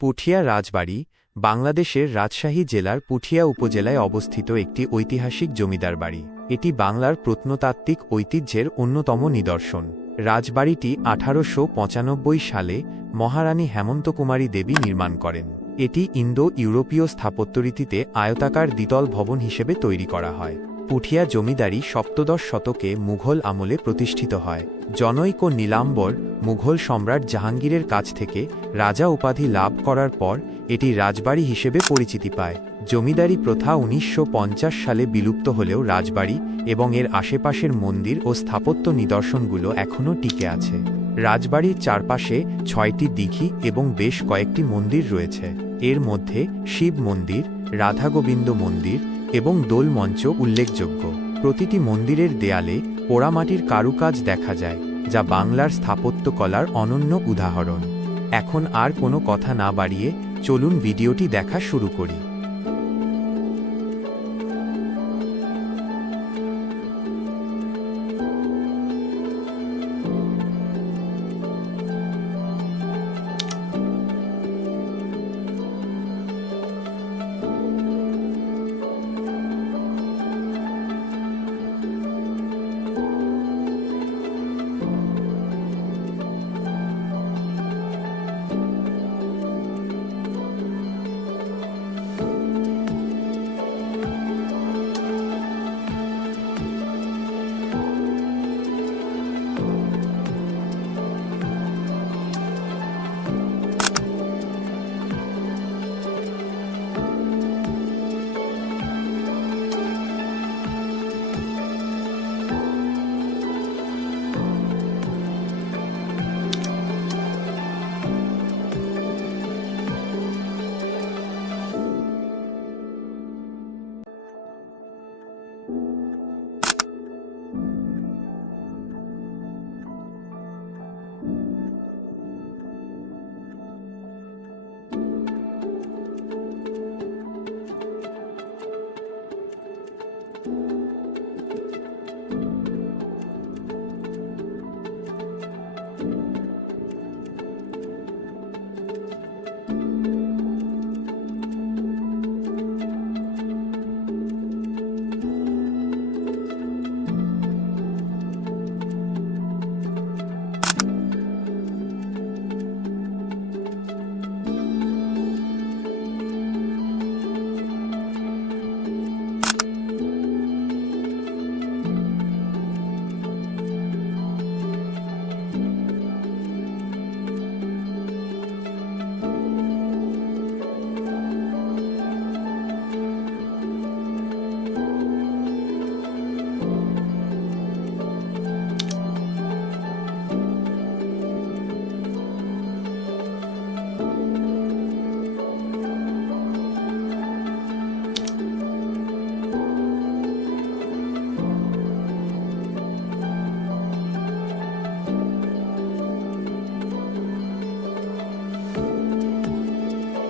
পুঠিয়া রাজবাড়ি, বাংলাদেশের রাজশাহী জেলার পুঠিয়া উপজেলায় অবস্থিত একটি ঐতিহাসিক জমিদার বাড়ি। এটি বাংলার প্রত্নতাত্ত্বিক ঐতিহ্যের অন্যতম নিদর্শন। রাজবাড়িটি আঠারোশো পঁচানব্বই সালে মহারানী হেমন্তকুমারী দেবী নির্মাণ করেন। এটি ইন্দো ইউরোপীয় স্থাপত্যরীতিতে আয়তাকার দ্বিতল ভবন হিসেবে তৈরি করা হয়। পুঠিয়া জমিদারি সপ্তদশ শতকে মুঘল আমলে প্রতিষ্ঠিত হয়। জনৈক নীলাম্বর মুঘল সম্রাট জাহাঙ্গীরের কাছ থেকে রাজা উপাধি লাভ করার পর এটি রাজবাড়ি হিসেবে পরিচিতি পায়। জমিদারি প্রথা উনিশশো পঞ্চাশ সালে বিলুপ্ত হলেও রাজবাড়ি এবং এর আশেপাশের মন্দির ও স্থাপত্য নিদর্শনগুলো এখনও টিকে আছে। রাজবাড়ির চারপাশে ছয়টি দিঘি এবং বেশ কয়েকটি মন্দির রয়েছে। এর মধ্যে শিব মন্দির, রাধাগোবিন্দ মন্দির এবং দোল মঞ্চ উল্লেখযোগ্য। প্রতিটি মন্দিরের দেয়ালে পোড়ামাটির কারুকাজ দেখা যায়। যা বাংলার স্থাপত্যকলার অনন্য উদাহরণ। এখন আর কোনো কথা না বাড়িয়ে চলুন ভিডিওটি দেখা শুরু করি।